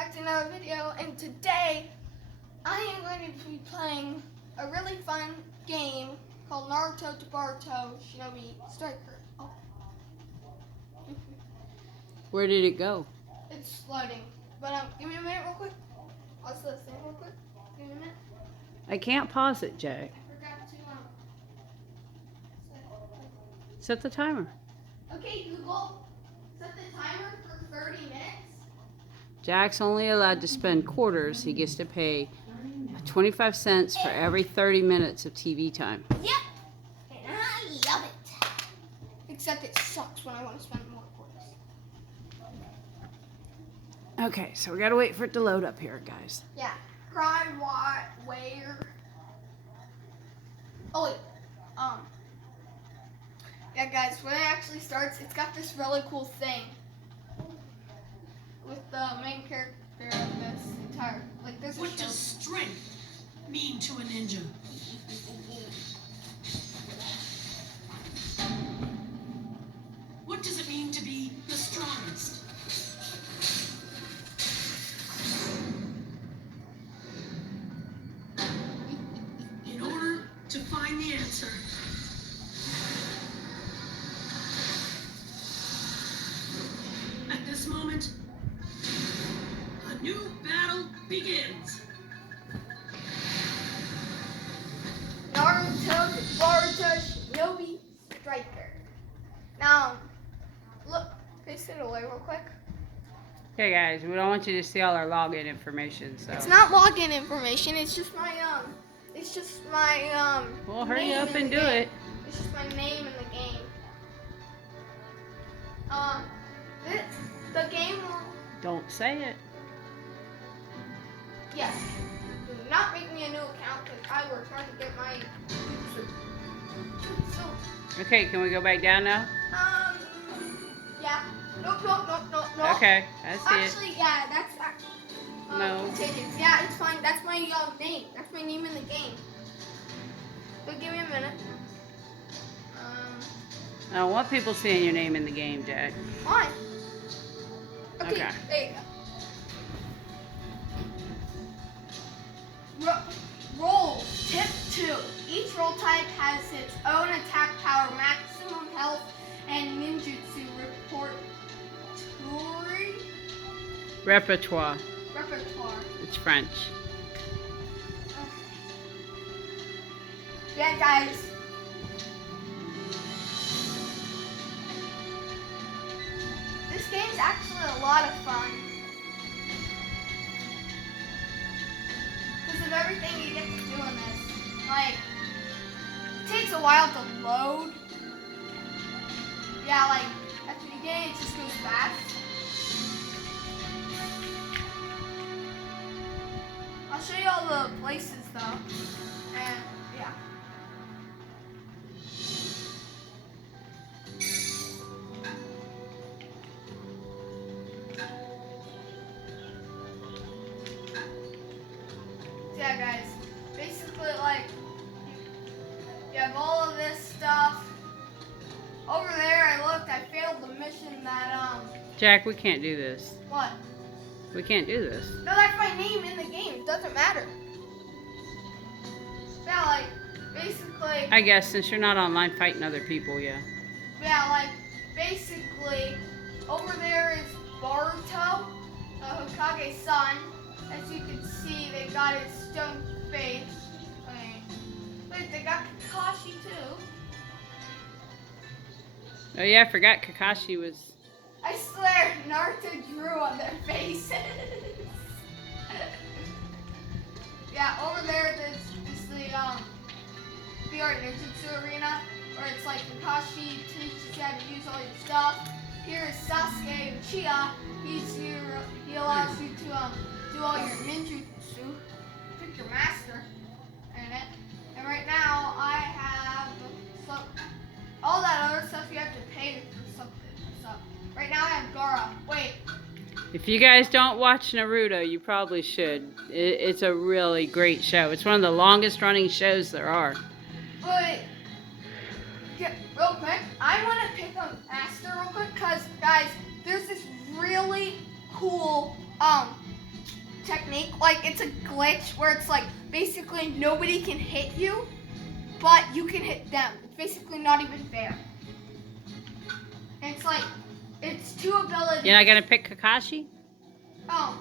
back to another video, and today I am going to be playing a really fun game called Naruto to Baruto Shinobi Striker. Oh. Where did it go? It's loading, but give me a minute real quick. I'll set this thing real quick. Give me a minute. I can't pause it, Jay. I forgot to Set the timer. Okay, Google, set the timer for 30 minutes. Jack's only allowed to spend quarters. He gets to pay 25 cents for every 30 minutes of TV time. Yep, and I love it. Except it sucks when I want to spend more quarters. Okay, so we gotta wait for it to load up here, guys. Yeah. Cry, what, where? Oh wait. Yeah, guys. When it actually starts, it's got this really cool thing with the main character of this entire. Like, there's a What show. does strength mean to a ninja? What does it mean to be the strongest? In order to find the answer, at this moment, a new battle begins. Naruto to Baruto Shinobi Striker. Now, look, paste it away real quick. Okay, guys, we don't want you to see all our login information, so. It's not login information. It's just my Well, hurry name up in and the do game. it. It's just my name in the game. The game will. Don't say it. Yes. Do not make me a new account because I work hard to get my. So. Okay, can we go back down now? Yeah. Nope. Okay, I see it. Actually, yeah, that's. No. Continue. Yeah, it's fine. That's my name. That's my name in the game. So give me a minute. I don't want people seeing your name in the game, Jack. Why? Okay. Okay. There you go. Roll. Tip 2. Each roll type has its own attack power, maximum health, and ninjutsu Repertoire. repertoire. It's French. Okay. Yeah, guys. This game's actually a lot of fun. Because of everything you get to do in this. Like, it takes a while to load. Yeah, like, at the beginning it just goes fast. I'll show you all the places though. And, yeah. Yeah, guys. Basically, like, you have all of this stuff. Over there, I looked. I failed the mission that Jack, we can't do this. What? We can't do this. No, that's my name in the game. It doesn't matter. Yeah, like, basically. I guess since you're not online fighting other people, yeah. Yeah, like, basically, over there is Baruto, Hokage's son. As you can see, they got his stone face. Wait, they got Kakashi too. Oh yeah, I forgot Kakashi was. I swear, Naruto drew on their faces. Yeah, over there, there's the VR Ninjutsu arena, where it's like Kakashi teaches you how to use all your stuff. Here is Sasuke Uchiha. He allows you to do all your ninjutsu. Pick your master in it. And right now, I have all that other stuff you have to pay for something. So right now I have Gaara. Wait. If you guys don't watch Naruto, you probably should. It's a really great show. It's one of the longest running shows there are. But real quick, I want to pick a master real quick because guys, there's this really cool technique. Like, it's a glitch where it's like basically nobody can hit you, but you can hit them. It's basically not even fair. And it's like, it's two abilities. You're not gonna pick Kakashi? Oh,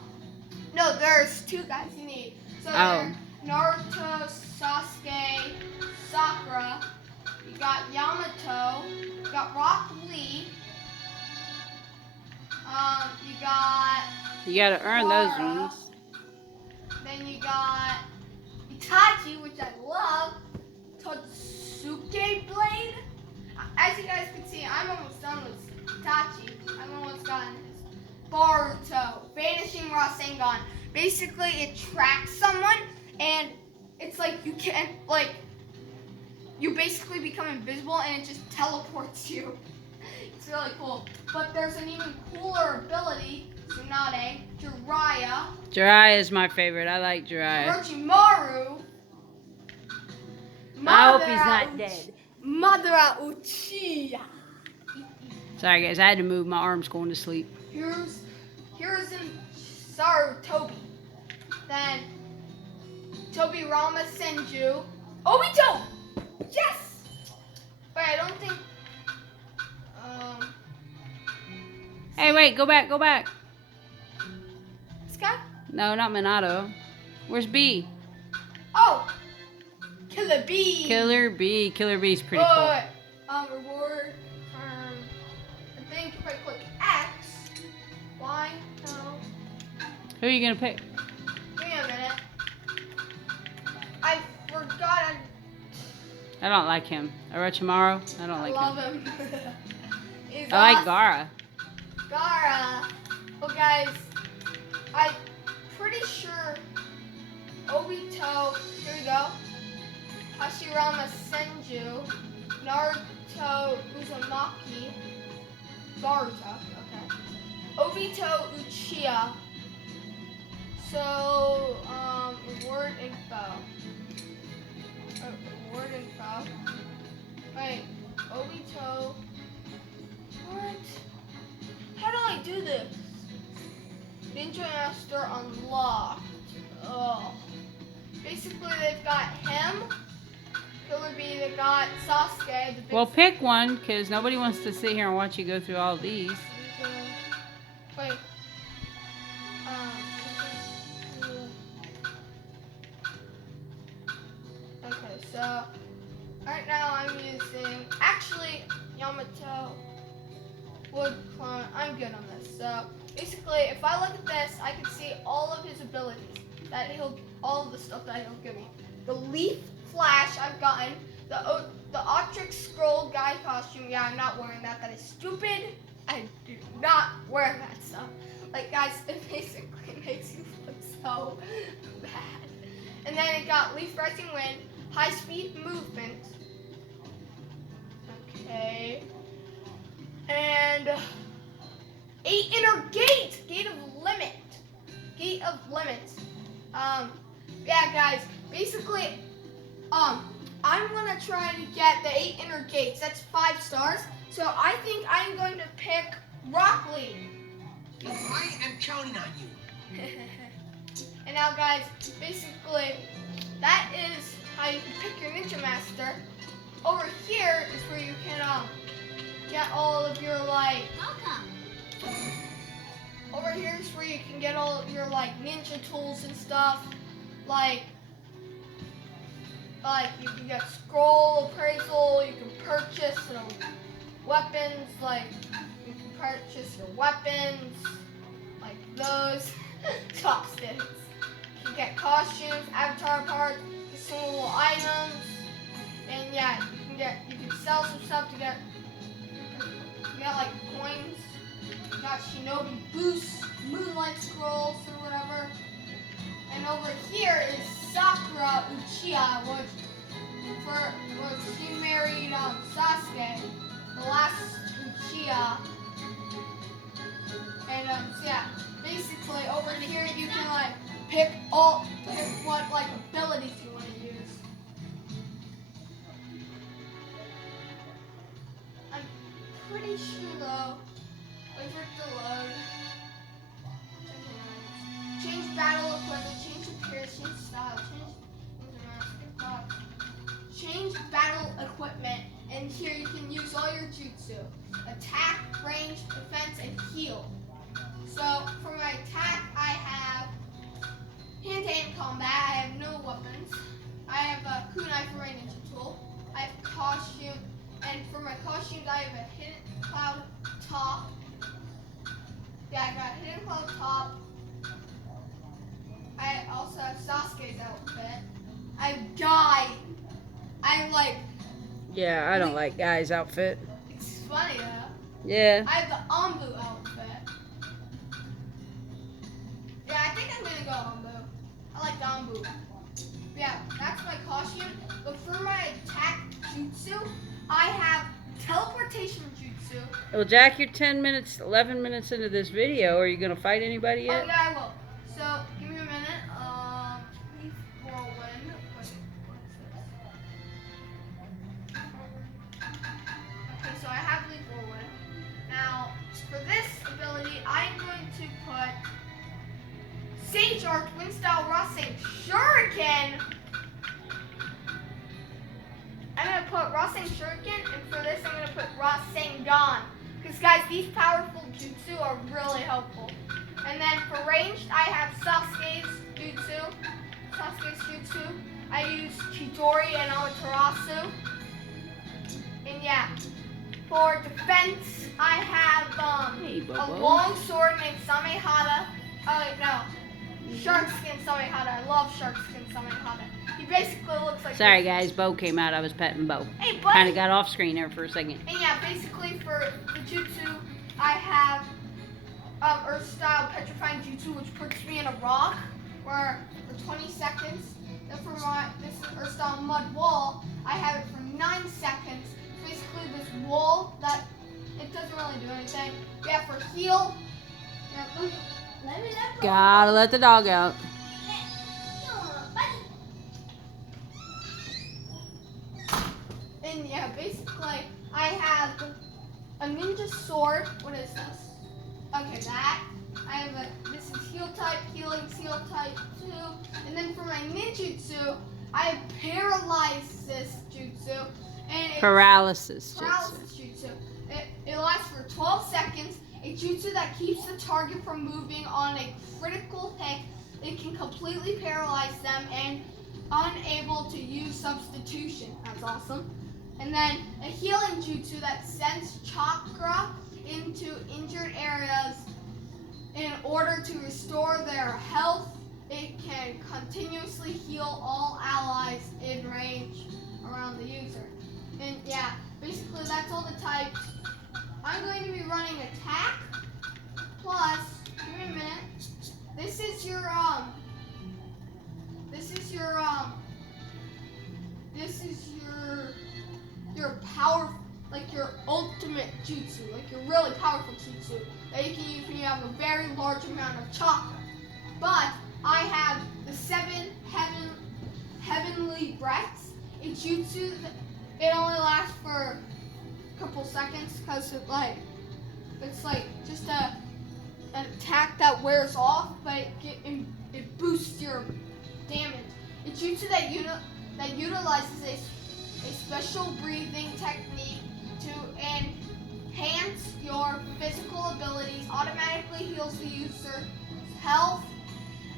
no, there's two guys you need. So Oh. Naruto, Sasuke, Sakura. You got Yamato. You got Rock Lee. You gotta earn those Gaara. ones. Then you got Itachi, which I love. Totsuke Blade. As you guys can see, I'm almost done with Itachi. I'm almost done. Baruto, Vanishing Rasengan. Basically, it tracks someone, and it's like you can't, like, you basically become invisible, and it just teleports you. It's really cool. But there's an even cooler ability, Tsunade, Jiraiya. Jiraiya is my favorite. I like Jiraiya. Orochimaru. I hope he's not dead. Madara Uchiha. Sorry guys, I had to move. My arm's going to sleep. Here's Sarutobi. Then Tobi Rama Senju. Obito! Yes! Wait, I don't think Hey, wait, go back. this guy? No, not Minato. Where's B? Oh! Killer Bee! Killer B. Killer B's pretty Oh, cool. wait. Reward. I think if I click X, Y, no. Who are you gonna pick? Give me a minute. I forgot. I don't like him. Orochimaru? I don't like love him. him. He's I like awesome. Gaara. Gaara. Well, guys, I'm pretty sure Obito. Here we go. Hashirama Senju, Naruto Uzumaki, Baruto. Okay. Obito Uchiha. So, reward info. Reward info. Wait, Obito. What? How do I do this? Ninja Master unlocked. Oh. Basically, they've got him. Killer Bee, they got Sasuke. The big Well, pick one, because nobody wants to sit here and watch you go through all these. Wait. Okay, so right now I'm using Yamato wood clone. I'm good on this. So basically, if I look at this, I can see all of his abilities all of the stuff that he'll give me. The leaf flash I've gotten. The Otrix scroll guy costume. Yeah, I'm not wearing that. That is stupid. I do not wear that stuff. Like, guys, it basically makes you look so bad. And then it got Leaf Rising Wind, High Speed Movement. Okay. And 8 Inner Gate! Gate of Limit. Gate of Limits. Yeah, guys, basically, I'm gonna try to get the 8 Inner Gates. That's 5 stars. So I think I'm going to pick Rock Lee. I am counting on you. And now, guys, basically, that is how you can pick your Ninja Master. Over here is where you can get all of your Over here is where you can get all of your ninja tools and stuff. Like you can get scroll appraisal. You can purchase weapons. You can purchase your weapons, like those chopsticks. You can get costumes, avatar parts, consumable items, and yeah, you can sell some stuff to get coins. You got Shinobi boosts, moonlight scrolls, or whatever. And over here is Sakura Uchiha, which she married Sasuke, the last Uchiha. And so yeah, basically over here you can pick what abilities you want to use. I'm pretty sure though. Wait for it to load. Change battle Generation style. Change battle equipment, and here you can use all your jutsu. Attack, range, defense, and heal. So for my attack, I have hand-to-hand combat. I have no weapons. I have a kunai for my ninja tool. I have costume, and for my costumes, I have a hidden cloud top. Yeah, I got a hidden cloud top. I also have Sasuke's outfit. I have Guy. I'm like, Yeah, I don't like Guy's outfit. it's funny though. Yeah. I have the Ambu outfit. Yeah, I think I'm gonna go Ambu. I like the Ambu. Yeah, that's my costume. But for my attack jutsu, I have teleportation jutsu. Well, Jack, you're 11 minutes into this video. Are you going to fight anybody Oh yet? yeah, I will. So give me a minute. Leaf whirlwind. Wait, what is this? Okay, so I have leaf whirlwind. Now, for this ability, I'm going to put Sage Arc Wind Style Rasen Shuriken. I'm going to put Rasen Shuriken, and for this, I'm going to put Rasengan. Because, guys, these powerful jutsu are really helpful. And then for ranged, I have Sasuke's jutsu. I use Chidori and Amaterasu. And yeah, for defense, I have Hey, a Bobo. long sword named Samehada. Oh wait, no. Shark Skin Samehada. I love Shark Skin Samehada. He basically looks like Sorry, this. guys. Bo came out. I was petting Bo. Hey, buddy. Kind of got off screen there for a second. And yeah, basically for the jutsu, I have Earth Style Petrifying Jutsu, which puts me in a rock for 20 seconds. Then for this is Earth Style Mud Wall, I have it for 9 seconds. Basically this wall that it doesn't really do anything. Yeah, for heal. Yeah, let me let go. Gotta let the dog out. And yeah, basically I have a ninja sword. What is this? Okay, that. I have this is heal type, healing, heal type 2. And then for my ninjutsu, I have paralysis jutsu. And it's Paralysis. paralysis jutsu. It lasts for 12 seconds. A jutsu that keeps the target from moving on a critical hit. It can completely paralyze them and unable to use substitution. That's awesome. And then a healing jutsu that sends chakra into injured areas in order to restore their health. It can continuously heal all allies in range around the user. And yeah, basically that's all the types. I'm going to be running attack plus, give me a minute. This is your power, like your ultimate jutsu, like your really powerful jutsu that you can use when you have a very large amount of chakra. But I have the 7 heavenly breaths. A jutsu, it only lasts for a couple seconds because it's like just an attack that wears off, but it boosts your damage. A jutsu that utilizes a special breathing technique to enhance your physical abilities, automatically heals the user's health,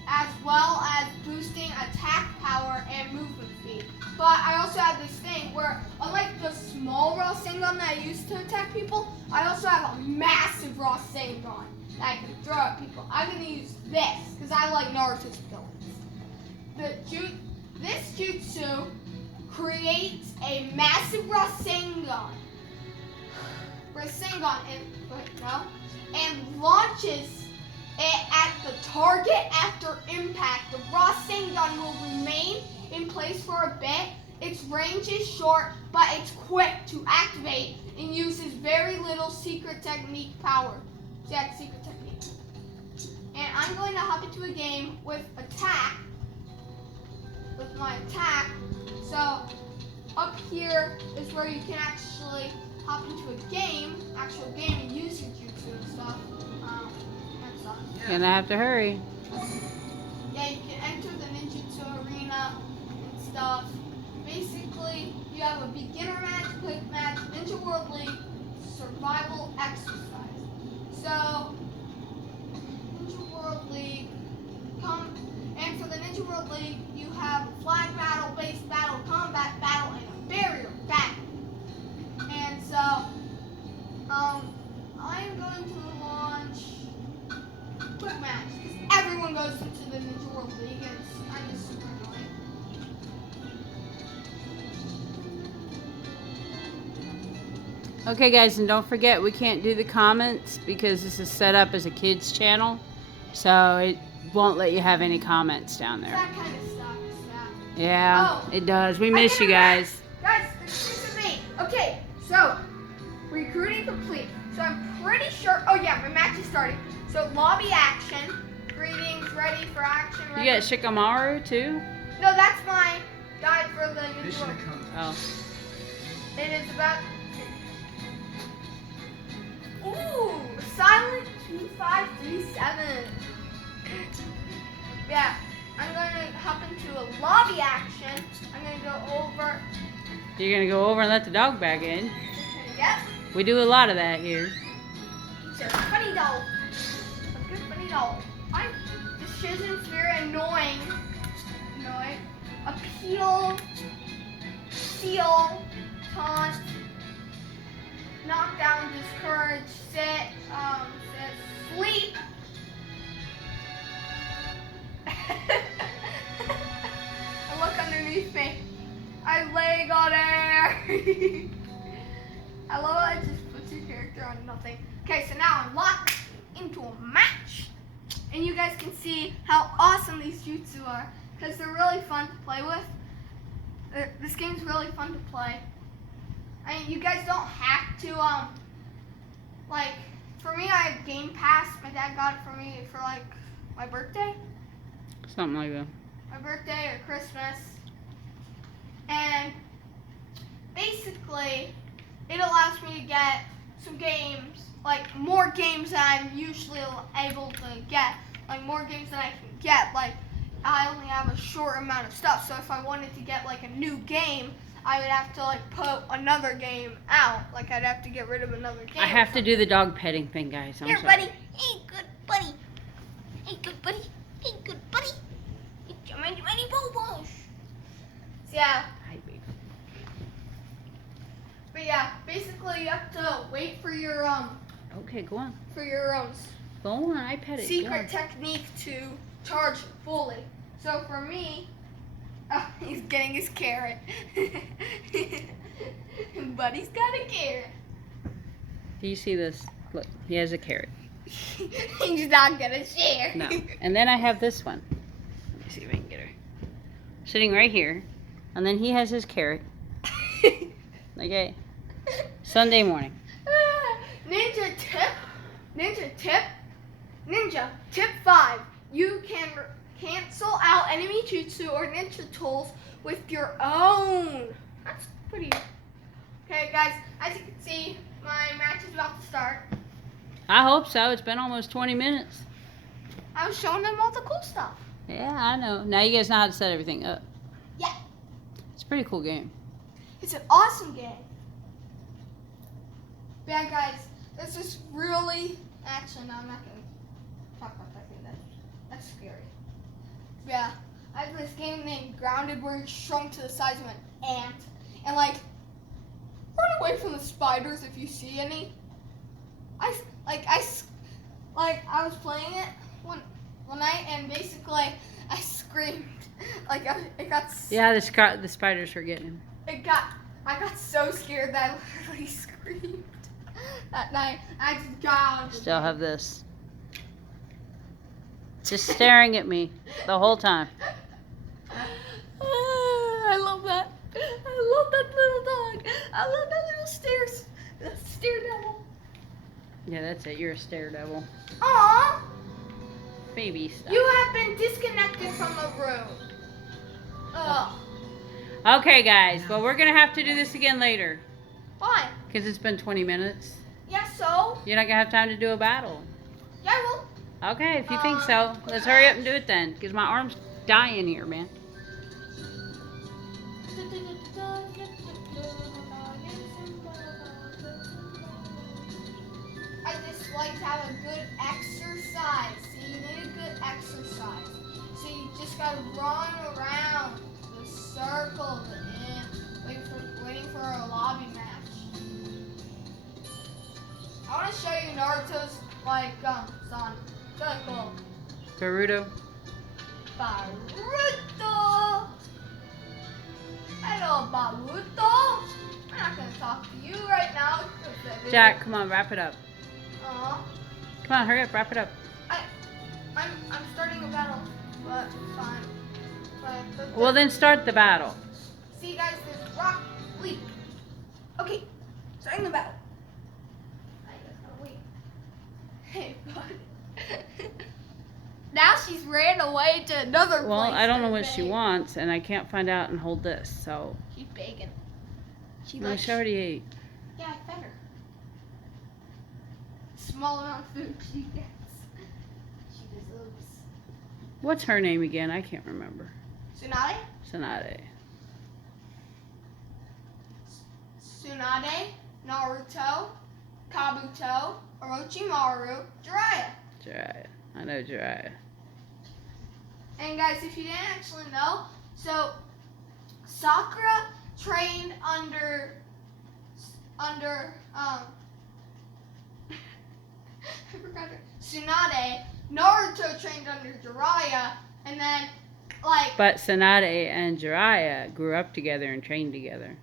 as well as boosting attack power and movement speed. But I also have this thing where, unlike the small Rasengan that I use to attack people, I also have a massive Rasengan that I can throw at people. I'm going to use this because I like Naruto's abilities. This jutsu creates a massive Rasengan and launches it at the target after impact. The Rasengan will remain in place for a bit. Its range is short, but it's quick to activate and uses very little secret technique power. So yeah, secret technique. And I'm going to hop into a game with my attack. So up here is where you can actually hop into a actual game, and use your jutsu and stuff. That's Gonna have to hurry. yeah, you can enter the ninjutsu stuff. Basically, you have a beginner match, quick match, Ninja World League, survival exercise. So, Ninja World League, and for the Ninja World League, you have a flag battle, base battle, combat battle, and a barrier battle. And so, I am going to launch quick match because everyone goes into the Ninja World League, and I'm just super annoying. Okay, guys, and don't forget we can't do the comments because this is set up as a kids channel, so it won't let you have any comments down there. That kind of sucks. Yeah, Oh, it does. We miss you guys. Guys, listen to me. Okay, so recruiting complete. So I'm pretty sure. Oh yeah, my match is starting. So lobby action. Greetings, ready for action. You Ready. got Shikamaru too? No, that's my guide for the Ninja World. Oh. It is about. Ooh, silent 2537. Yeah, I'm going to hop into a lobby action. I'm going to go over. You're gonna go over and let the dog back in. Yep. We do a lot of that here. It's a funny doll. A good funny doll. The Shizun's very annoying. Annoying. Appeal. Seal. Taunt. Knockdown. Discourage. Sit. Sleep. And look underneath me. I leg on air. I love how it just puts your character on nothing. Okay, so now I'm locked into a match. And you guys can see how awesome these jutsu are. Because they're really fun to play with. This game's really fun to play. I mean, you guys don't have to, like, for me, I have Game Pass. My dad got it for me for, like, my birthday. Something like that. My birthday or Christmas. And basically, it allows me to get some games, like more games than I'm usually able to get. Like more games than I can get. Like I only have a short amount of stuff. So if I wanted to get like a new game, I would have to like put another game out. Like I'd have to get rid of another game. I have to do the dog petting thing, guys. I'm Here, sorry. buddy. Hey, good buddy. Hey, good buddy. Hey, good buddy. Hey, many bobos. So, yeah. Hi, baby. But yeah, basically you have to wait for your Okay, go on. Go on, I pet it. secret technique to charge fully. So for me, he's getting his carrot. Buddy's got a carrot. Do you see this? Look, he has a carrot. He's not gonna share. No. And then I have this one. Let me see if I can get her. Sitting right here. And then he has his carrot. Okay. Sunday morning. Ninja tip 5. You can cancel out enemy jutsu or ninja tools with your own. That's pretty. Okay, guys, as you can see, my match is about to start. I hope so. It's been almost 20 minutes. I was showing them all the cool stuff. Yeah, I know. Now you guys know how to set everything up. Yeah. It's a pretty cool game. It's an awesome game. Yeah, guys, this is really. Actually, no, I'm not gonna talk about that game. That's scary. Yeah, I have this game named Grounded where you're shrunk to the size of an ant, and like run away from the spiders if you see any. I was playing it one night, and basically I screamed like it got. Yeah, the spiders were getting him. I got so scared that I literally screamed that night. I just gouged. Still have this. Just staring at me the whole time. I love that. I love that little dog. I love that little stare devil. Yeah, that's it. You're a stare devil. Aww. Baby stuff. You have been disconnected from the room. Ugh. Okay, guys. Well, we're going to have to do this again later. Why? Because it's been 20 minutes. Yeah, so? You're not going to have time to do a battle. Yeah, I will. Okay, if you think so. Let's hurry up and do it then. Because my arm's dying here, man. I just like to have a good exercise. See, you need a good exercise. So you just gotta run around the circle, the inn, waiting for a lobby match. I want to show you Naruto's son. Circle. Baruto. Baruto. Hello, Baruto. I'm not gonna talk to you right now. Jack, come on, wrap it up. Aw. Come on, hurry up, wrap it up. I'm starting a battle, but fine. But Well, then start the battle. see, guys, there's rock leak. Okay, starting the battle. I gotta wait. Hey, bud. Now she's ran away to another place. Well, I don't know to what she beg. wants, and I can't find out and hold this, so. She's begging. She No, likes. she already ate. Yeah, I fed her. Small amount of food she gets. She deserves. What's her name again? I can't remember. Tsunade? Tsunade. Tsunade, Naruto, Kabuto, Orochimaru, Jiraiya. Jiraiya. I know Jiraiya. And guys, if you didn't actually know, so Sakura trained under I forgot her. Tsunade, Naruto trained under Jiraiya, and then But Tsunade and Jiraiya grew up together and trained together.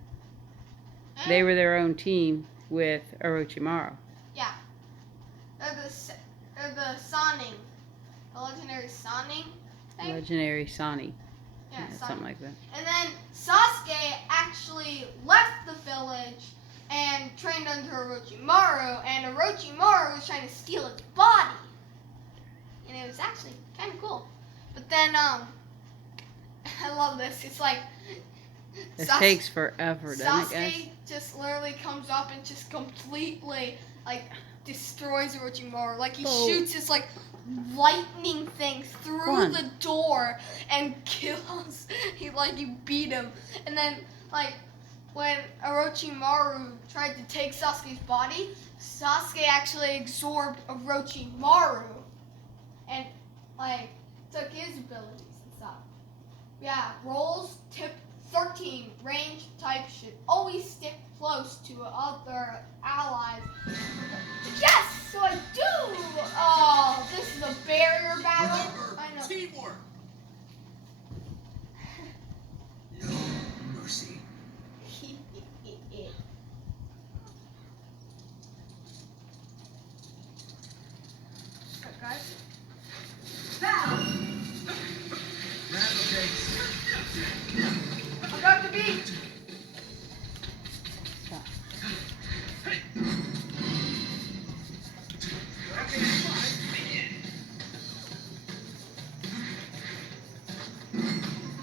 They were their own team with Orochimaru. Yeah. They're the Sannin. The legendary Sannin thing? Legendary Sani. Yeah, Sannin. Something like that. And then Sasuke actually left the village and trained under Orochimaru, and Orochimaru was trying to steal his body. And it was actually kind of cool. But then, I love this. It's like This takes forever, doesn't it, guys? Sasuke just literally comes up and just completely destroys Orochimaru. Like he shoots this lightning thing through the door and kills. He beat him, and then when Orochimaru tried to take Sasuke's body, Sasuke actually absorbed Orochimaru and took his abilities and stuff. Yeah, rolls tip 13. Range type should always stick close to other allies. Yes, so I do. Oh, this is a barrier battle. Remember, I know. teamwork. No mercy. Guys. I got the beat.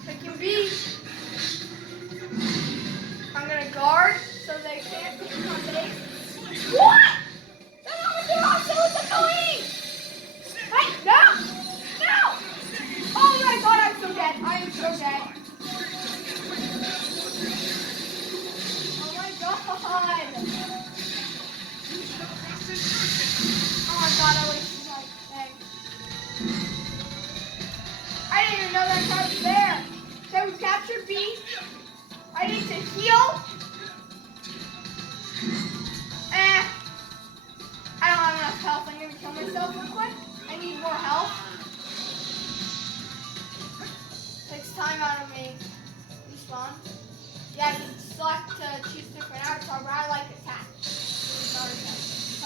Taking beat. I'm gonna guard so they can't take my base. What? That was annoying. Hey, no! No! Oh my god, I'm so dead. I am so dead. Oh my god. Oh my god, I wasted my thing. I didn't even know that card was there. So we captured B. I need to heal. I don't have enough health. I'm gonna kill myself real quick. I need more health. Takes time out of me. Respawn. Yeah, you select to choose different arts, but I like attack. So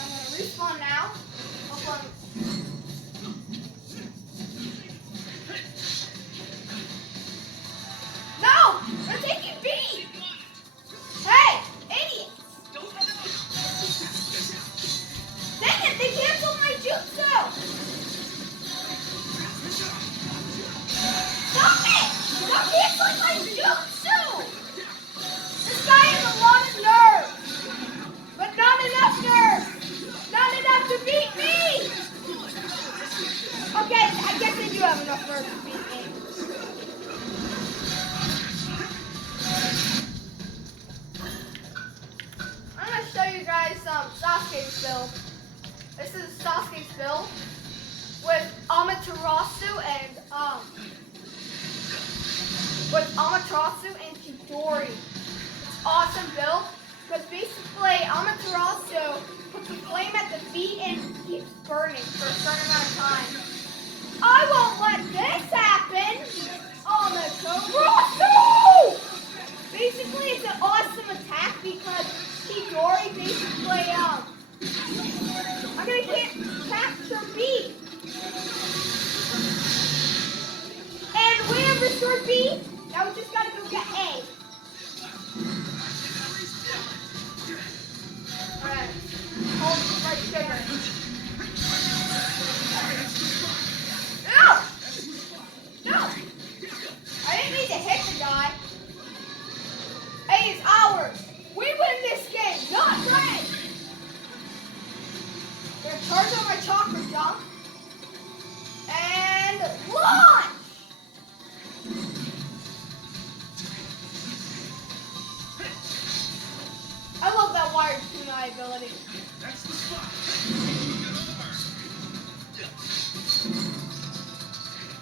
I'm gonna respawn now. Hopefully no! They're taking B! Hey! Idiots! Dang it! They canceled my jutsu! Stop it! Stop canceling my jutsu! This guy has a lot of nerve! But not enough nerve! Not enough to beat me! Okay, I guess they do have enough nerve to beat me. Amaterasu and Chidori. It's awesome build because basically Amaterasu puts the flame at the feet and keeps burning for a certain amount of time. I won't let this happen! Amaterasu! Basically, it's an awesome attack because Chidori basically, I'm gonna capture B. And we have restored B. Now we just gotta go get A. Alright. Hold the right trigger. No! No! I didn't need to hit the guy. A is ours. We win this game, not red. We're gonna charge on my chakra jump. And launch! I love that wired kunai ability. That's the spot.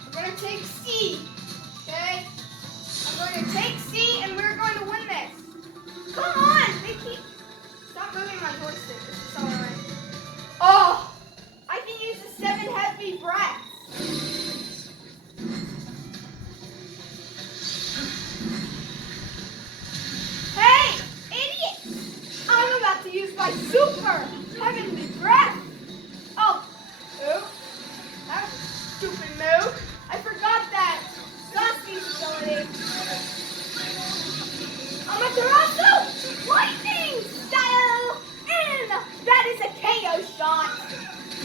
We're gonna take C. Okay? I'm going to take C and we're going to win this. Come on! They keep... Stop moving my joystick. This is so annoying. Oh! I can use the 7 heavy breaths. Hey! Idiot! I'm about to use my super heavenly breath. Oh. Oops. That was a stupid move. I forgot that. Sasuke's ability. Amaterasu! Lightning style! And that is a KO shot.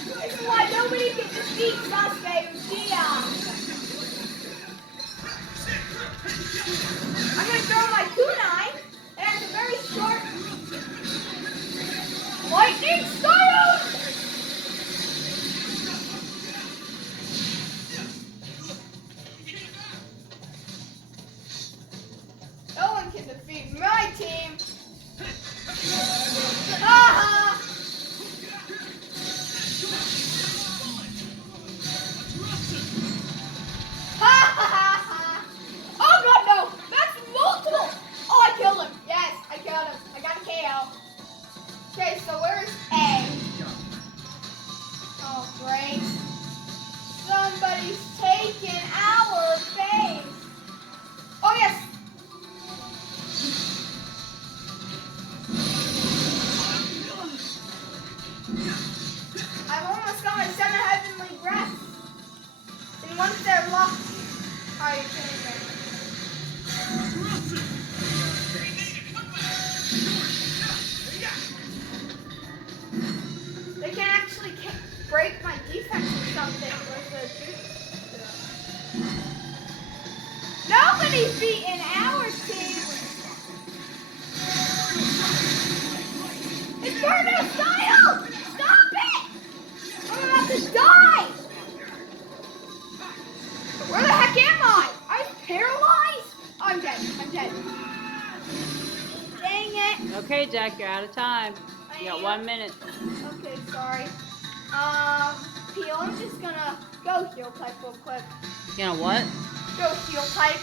This is why nobody can defeat Sasuke Uchiha. I'm going to throw my kunai. It has a very short lightning style! No one can defeat my team. Ha ha! Oh god, no! That's multiple! Oh, I killed him. Yes, I killed him. I got a KO. Okay, so where's A? Oh, great. Somebody's taken our base. Oh, yes. I've almost got my 7 heavenly breaths. And once they're locked, are you kidding me? They can actually break my defense or something with the juice. Nobody's beaten our team. Inferno style! Stop it! I'm about to die! Where the heck am I? I'm paralyzed? I'm dead. I'm dead. Dang it. Okay, Jack, you're out of time. You got 1 minute. Okay, sorry. Peel, I'm just gonna go heal type real quick. You know what? Go heal type.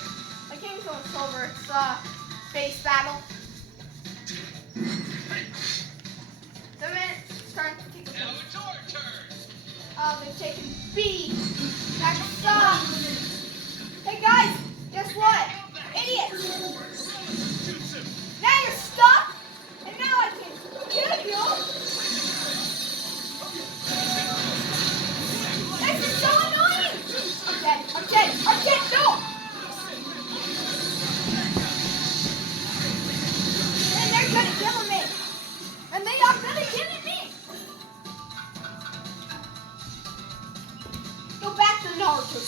My game's going silver. It's base battle. The minute it's time to take a Now it's our turn. Oh, they've taken B. That sucks. Hey guys, guess what? Idiots. Now you're stuck, and now I can kill you. This is so annoying. I'm dead. I'm dead. I'm dead. No. And they're gonna kill me. And they are gonna kill me. Go back to Naruto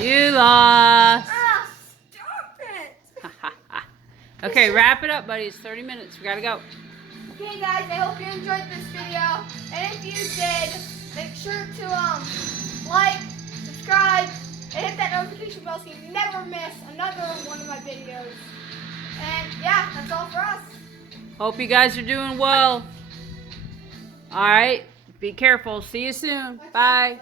You lost. Ah, stop it. Okay, wrap it up, buddy. It's 30 minutes. We gotta go. Okay, guys, I hope you enjoyed this video. And if you did, make sure to like, subscribe, and hit that notification bell so you never miss another one of my videos. And yeah, that's all for us. Hope you guys are doing well. All right. Be careful. See you soon. Bye.